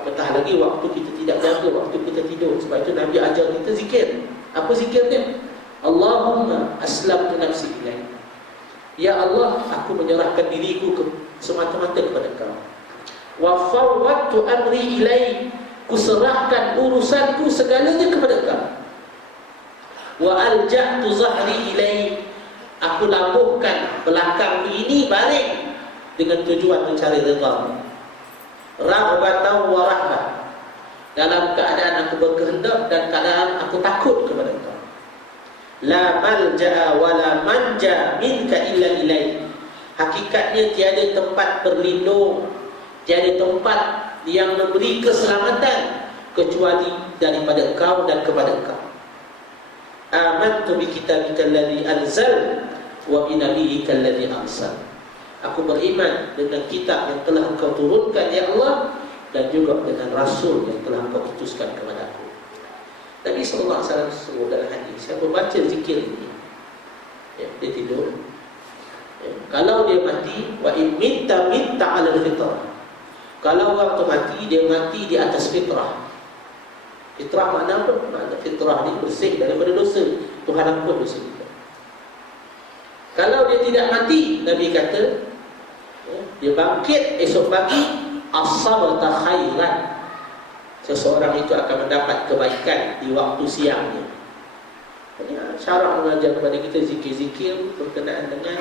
Apatah lagi waktu kita tidak jaga, waktu kita tidur. Sebab itu Nabi ajar kita zikir. Apa zikirnya? Allahumma aslamtu nafsi ilaik, ya Allah, aku menyerahkan diriku semata-mata kepada Kau. Wa fawwadtu amri ilaik, kuserahkan urusanku segalanya kepada Kau. Wa alja'tu zahri ilaik, aku labuhkan belakang ini baring dengan tujuan mencari redha-Mu. Raghbatan wa rahbah, dalam keadaan aku berkehendak dan keadaan aku takut kepada Kau. La malja'a wa la manja minka illa ilaik, hakikatnya tiada tempat berlindung, tiada tempat yang memberi keselamatan kecuali daripada Kau dan kepada Kau. Amantu bi kitabika alladhi anzal wa bi nabiyyika alladhi arsal, aku beriman dengan kitab yang telah Engkau turunkan ya Allah, dan juga dengan rasul yang telah Engkau utuskan kepada aku. Nabi SAW sebut dalam hadis, siapa baca zikir ini, dia tidur, kalau dia mati, wa in minta ala fitrah, kalau orang tu mati, dia mati di atas fitrah. Fitrah makna apa? Makna fitrah ni bersih daripada dosa, Tuhan ampun dosa kita. Kalau dia tidak mati, Nabi kata, dia bangkit esok pagi, asabta khairan, seseorang itu akan mendapat kebaikan di waktu siangnya. Jadi syarak mengajar kepada kita zikir-zikir berkenaan dengan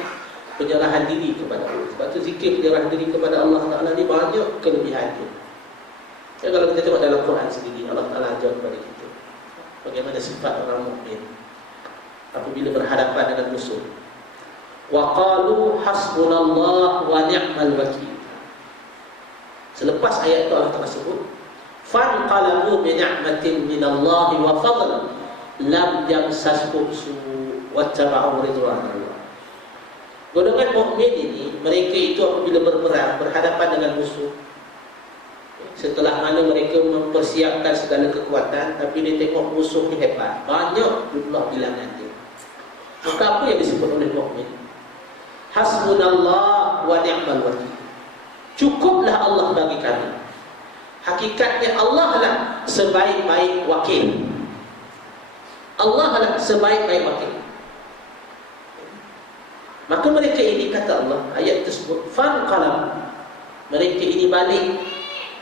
penyerahan diri kepada Allah. Sebab tu zikir penyerahan diri kepada Allah Ta'ala ni banyak kelebihannya. Ya, kalau kita tengok dalam Quran sendiri, Allah Ta'ala ajar kepada kita bagaimana sifat orang mukmin apabila berhadapan dengan musuh. Wa qalu hasbunallah wa ni'mal wakil. Selepas ayat itu Allah Ta'ala sebut, fanqalabu bi ni'matin minallahi wa fadl lam yamsashum su' wattaba'u ridwanallah. Golongan mukmin ini, mereka itu apabila berperang berhadapan dengan musuh, setelah mana mereka mempersiapkan segala kekuatan, tapi dia tengok musuh ni hebat, banyak jumlah bilangan dia, maka apa yang disebut oleh mukmin? Hasbunallah wa ni'mal wakil. Cukuplah Allah bagi kami. Hakikatnya Allah lah sebaik-baik wakil. Allah lah sebaik-baik wakil. Maka mereka ini, kata Allah, ayat tersebut, fanqalam, mereka ini balik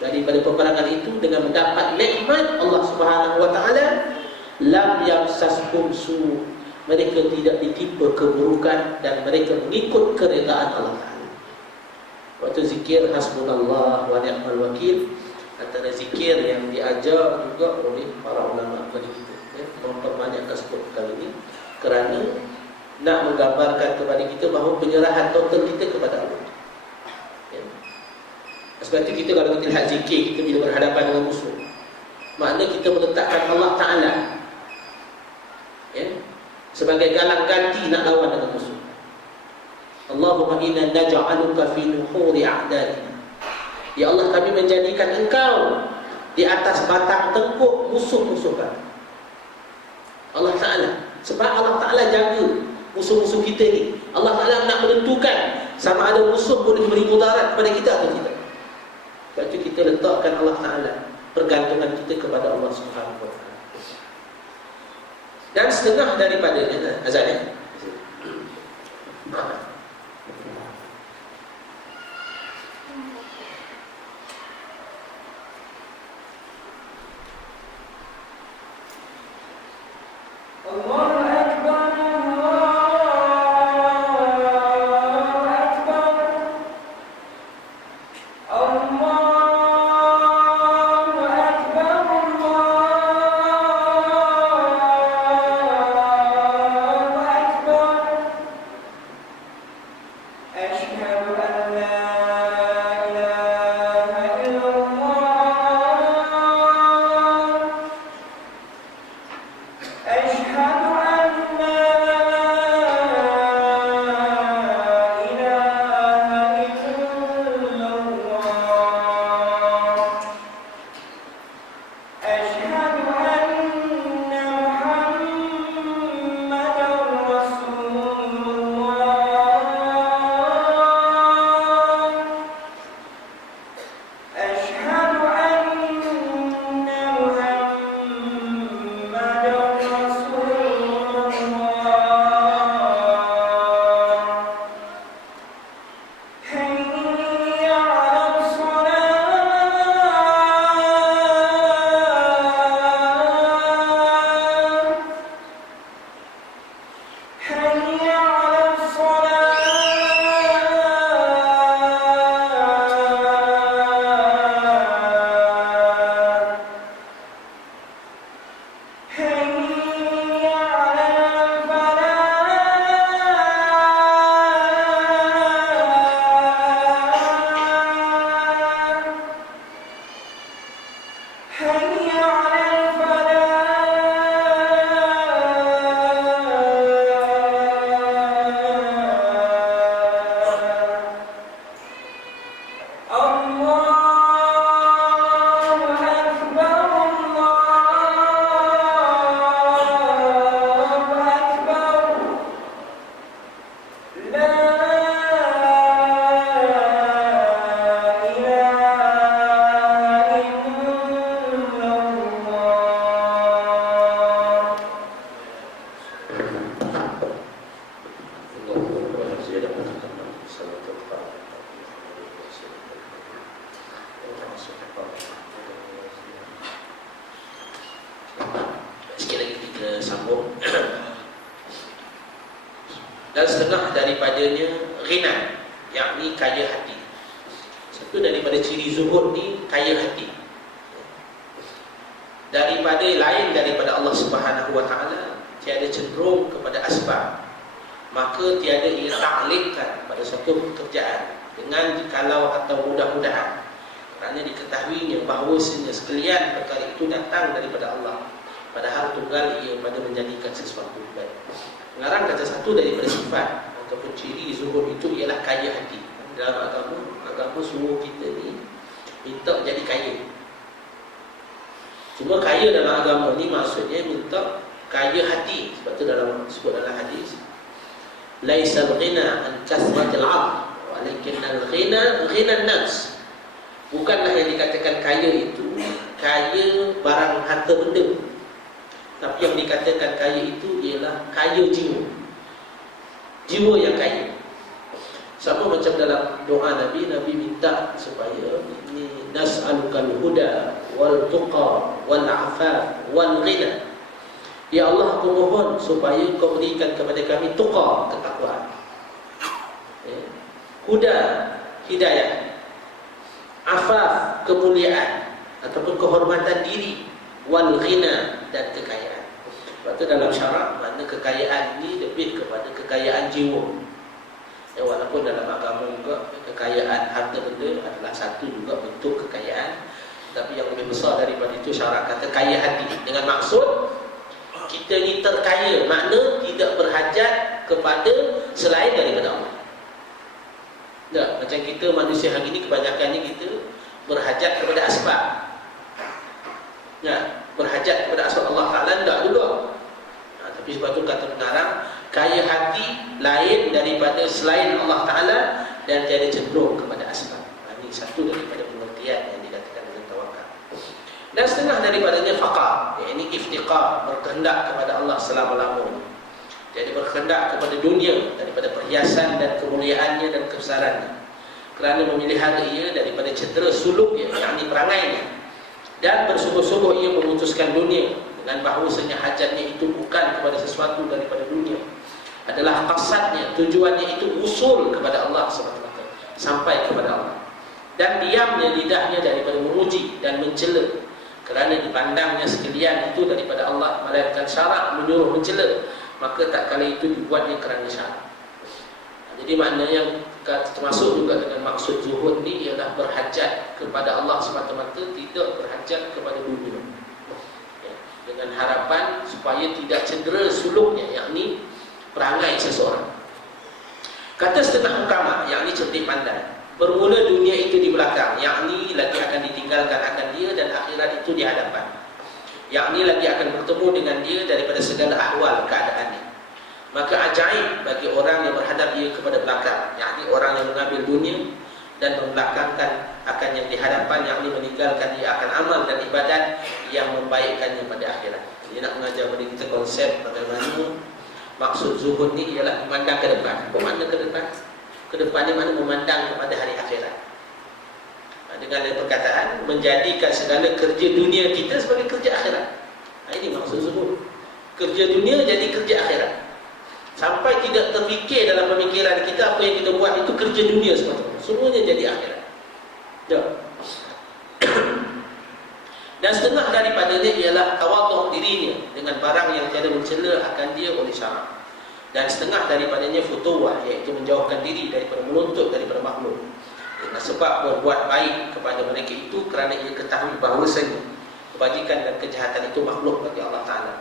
daripada peperangan itu dengan mendapat nikmat Allah Subhanahu wa taala. Lam yamsashum su', mereka tidak ditimpa keburukan dan mereka mengikut keredaan Allah Ta'ala. Waktu zikir hasbunallah wa ni'mal wakil, antara zikir yang diajar juga oleh para ulama kepada kita, memperbanyakkan sebut perkara ini kerana nak menggambarkan kepada kita bahawa penyerahan total kita kepada Allah. Ya. Sebab itu kita, kalau kita lihat zikir kita bila berhadapan dengan musuh, makna kita meletakkan Allah Ta'ala, ya, sebagai galang ganti nak lawan dengan musuh. Allahumma inna naj'aluka fi nuhuri a'daina. Ya Allah, kami menjadikan engkau di atas batang tengkuk musuh-musuh kami. Allah Ta'ala, sebab Allah Ta'ala jaga musuh-musuh kita ni. Allah Ta'ala nak menentukan sama ada musuh boleh beri mudarat kepada kita atau tidak. Sebab itu kita letakkan Allah Ta'ala, pergantungan kita kepada Allah Subhanahu wa ta'ala. Dan setengah daripadanya azan ya. Dan setengah daripadanya ghina, yakni kaya hati. Satu daripada ciri zuhud ni kaya hati. daripada lain daripada Allah Subhanahu wa taala, tiada cenderung kepada asbab, maka tiada ia taklidkan pada satu pekerjaan dengan jikalau atau mudah-mudahan, kerana diketahuinya bahawasanya sekalian perkara itu datang daripada Allah, padahal tunggal ia pada menjadikan sesuatu baik. Pengarang kata satu daripada sifat ataupun ciri zuhud itu ialah kaya hati. Dalam agama suruh kita ni minta jadi kaya. Cuma kaya dalam agama ni maksudnya minta kaya hati. Sebab tu sebut dalam hadis, laisal ghina an kasratil 'abd walakinnal ghina ghina an-nafs. Bukanlah yang dikatakan kaya itu kaya barang harta benda, tapi yang dikatakan kaya itu ialah kaya jiwa. Jiwa yang kaya. Sama macam dalam doa Nabi minta supaya ini nas'alukal huda wal tuqa wal afaf wal ghina. Ya Allah, aku mohon supaya kau berikan kepada kami tuqa, ketakwaan, huda, hidayah, afaf, kemuliaan ataupun kehormatan diri, wal ghina, dan kekayaan. Sebab itu dalam syarak makna kekayaan ini lebih kepada kekayaan jiwa. Walaupun dalam agama juga kekayaan harta benda adalah satu juga bentuk kekayaan, tapi yang lebih besar daripada itu syarak kata kaya hati, dengan maksud kita ni terkaya, makna tidak berhajat kepada selain daripada Allah. Tak, macam kita manusia hari ini kebanyakannya kita berhajat kepada asbab. Berhajat kepada asbab Allah Ta'ala tak juga. Tapi sebab itu kata pengarang, kaya hati lain daripada selain Allah Ta'ala dan tiada cenderung kepada asbab. Ini satu daripada pengertian yang dikatakan dengan tawakal. Dan setengah daripadanya faqar, iaitu iftiqar, berkehendak kepada Allah selama-lamanya. Jadi berkehendak kepada dunia daripada perhiasan dan kemuliaannya dan kebesarannya, kerana memelihara ia daripada cedera suluknya, yakni perangainya, dan bersungguh-sungguh ia memutuskan dunia dengan bahawasanya hajatnya itu bukan kepada sesuatu daripada dunia, adalah qasadnya, tujuannya itu usul kepada Allah SWT, sampai kepada Allah. Dan diamnya lidahnya daripada memuji dan mencela, kerana dipandangnya sekalian itu daripada Allah, melainkan syarak menyuruh mencela, maka tak kala itu dibuatnya kerana syarak. Jadi makna yang termasuk juga dengan maksud zuhud ni ialah berhajat kepada Allah semata-mata, tidak berhajat kepada dunia, dengan harapan supaya tidak cedera suluknya, yakni perangai seseorang. Kata setengah ulama, yakni cerdik pandai, bermula dunia itu di belakang, yakni lagi akan ditinggalkan akan dia, dan akhirat itu di hadapan, yakni lagi akan bertemu dengan dia daripada segala ahwal keadaannya. Maka ajaib bagi orang yang berhadap ia kepada belakang, yakni orang yang mengambil dunia dan membelakangkan akan yang di hadapan, yakni meninggalkan dia akan amal dan ibadat yang membaikkannya pada akhirat. Dia nak mengajar kepada kita konsep bagaimana maksud zuhud ni ialah memandang ke depan. Bermakna ke depan? Ke depan ni mana memandang kepada hari akhirat. Dengan perkataan menjadikan segala kerja dunia kita sebagai kerja akhirat. Ini maksud zuhud. Kerja dunia jadi kerja akhirat. Sampai tidak terfikir dalam pemikiran kita apa yang kita buat itu kerja dunia semata-mata. Semuanya jadi akhirat. Ya. Dan setengah daripadanya ialah tawaduk dirinya dengan barang yang tiada mencela akan dia oleh syarak. Dan setengah daripadanya futuwah, iaitu menjauhkan diri daripada menuntut daripada makhluk, dengan sebab berbuat baik kepada mereka itu kerana ia ketahui bahawasanya kebajikan dan kejahatan itu makhluk bagi Allah Ta'ala.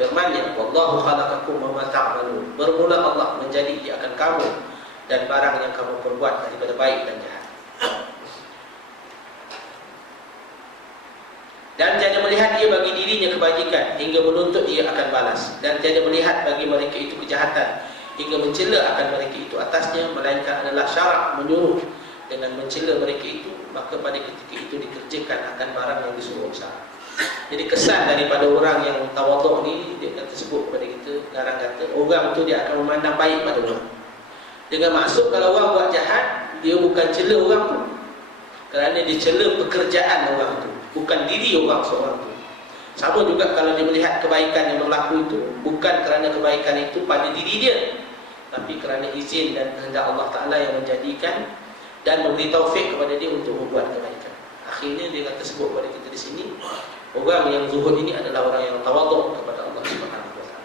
Firman-Nya, wallahu khalaqakum wa ma ta'malun, bermula Allah menjadi dia akan kamu dan barang yang kamu perbuat daripada baik dan jahat. Dan tiada melihat ia bagi dirinya kebajikan hingga menuntut ia akan balas, dan tiada melihat bagi mereka itu kejahatan hingga mencela akan mereka itu atasnya, melainkan adalah syarak menyuruh dengan mencela mereka itu, maka pada ketika itu dikerjakan akan barang yang disuruh syarak. Jadi kesan daripada orang yang tawaduk ni, dia kata sebut kepada kita, garang kata orang tu dia akan memandang baik pada orang, dengan maksud kalau orang buat jahat, dia bukan cela orang tu, kerana dia cela pekerjaan orang tu, bukan diri orang seorang tu. Sama juga kalau dia melihat kebaikan yang berlaku itu, bukan kerana kebaikan itu pada diri dia, tapi kerana izin dan kehendak Allah Ta'ala yang menjadikan dan memberi taufik kepada dia untuk membuat kebaikan. Akhirnya dia kata sebut kepada kita di sini, Orang yang zuhud ini adalah orang yang tawaduk kepada Allah Subhanahu wa taala.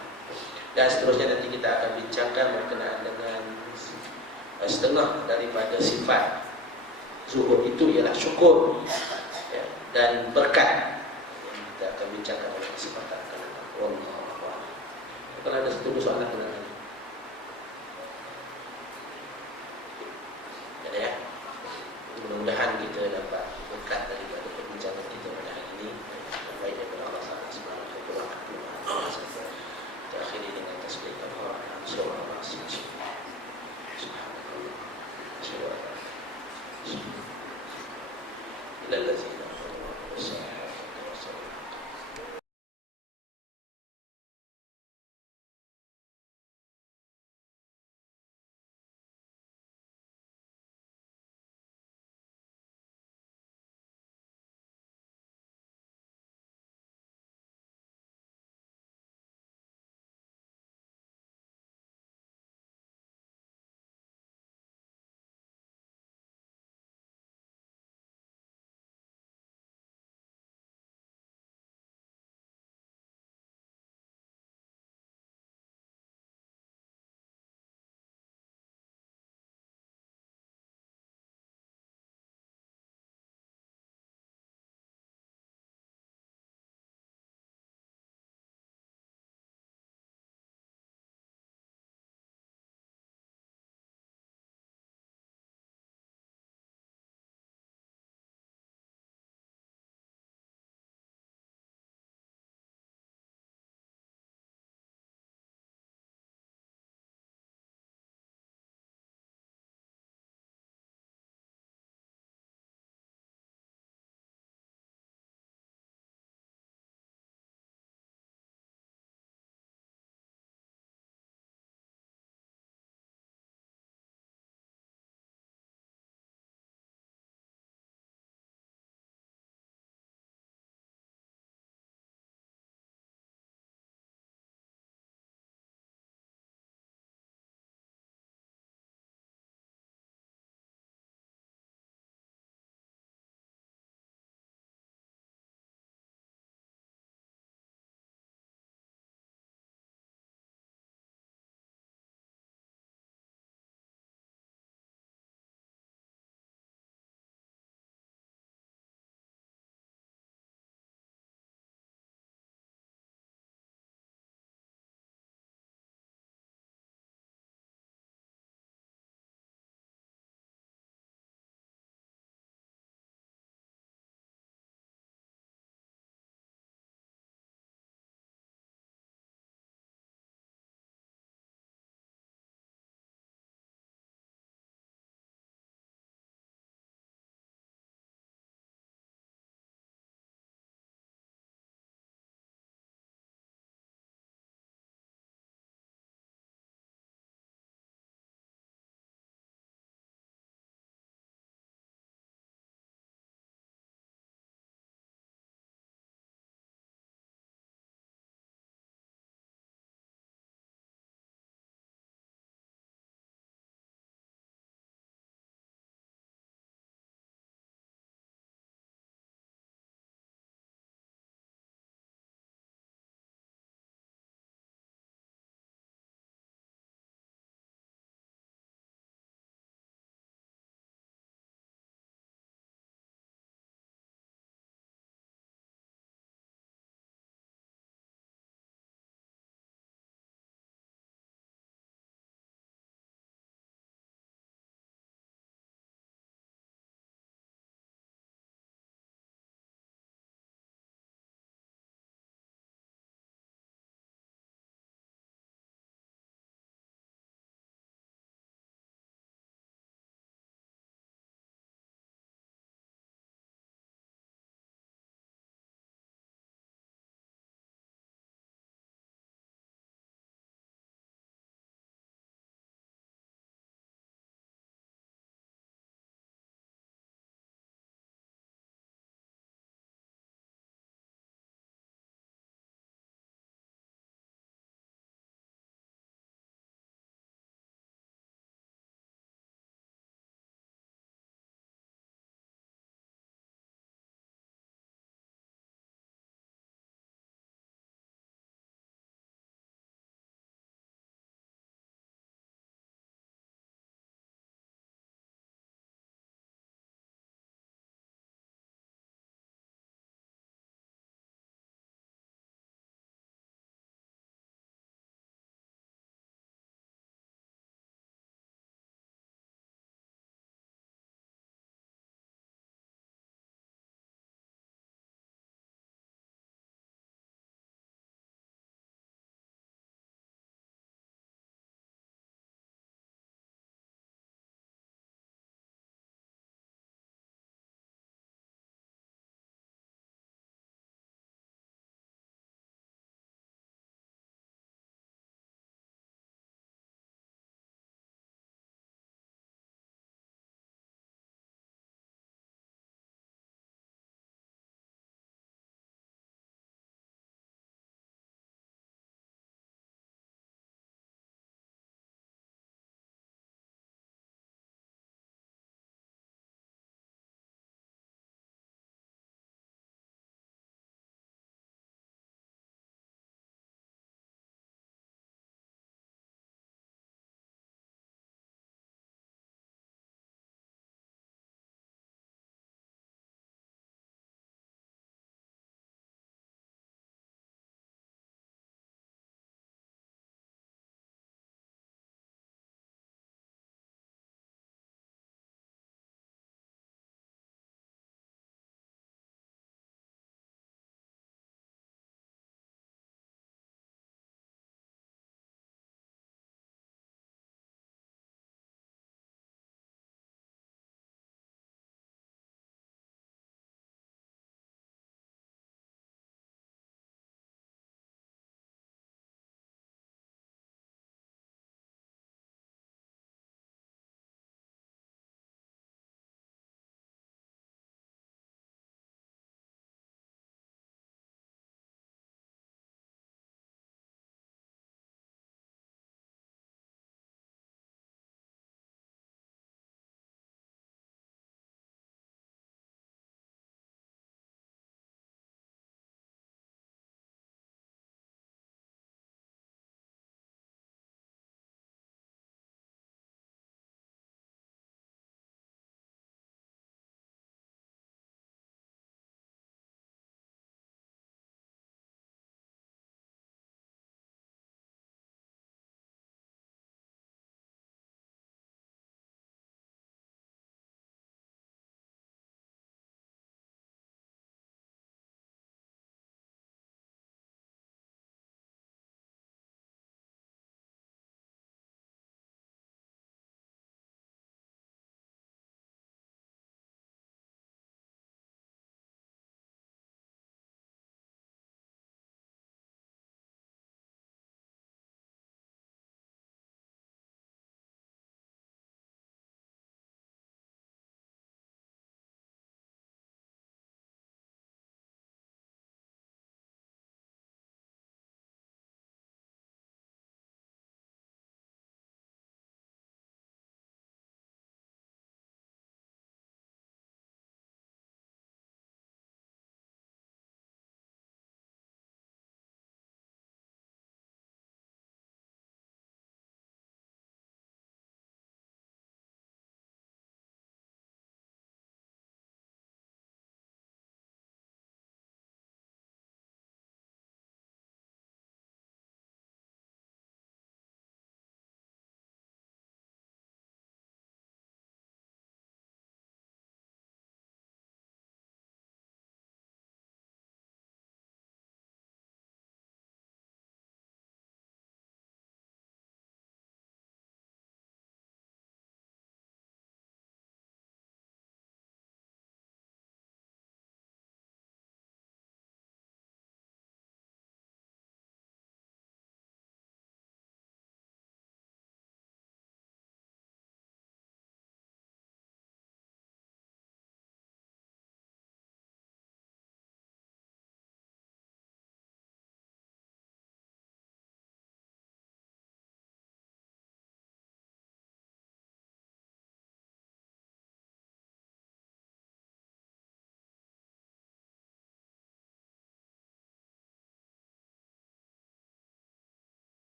Dan seterusnya nanti kita akan bincangkan berkenaan dengan setengah daripada sifat zuhud itu ialah syukur, ya, dan berkat. Kita akan bincangkan pada kesempatan akan datang. Wallahu a'lam. Kalau ada satu soalan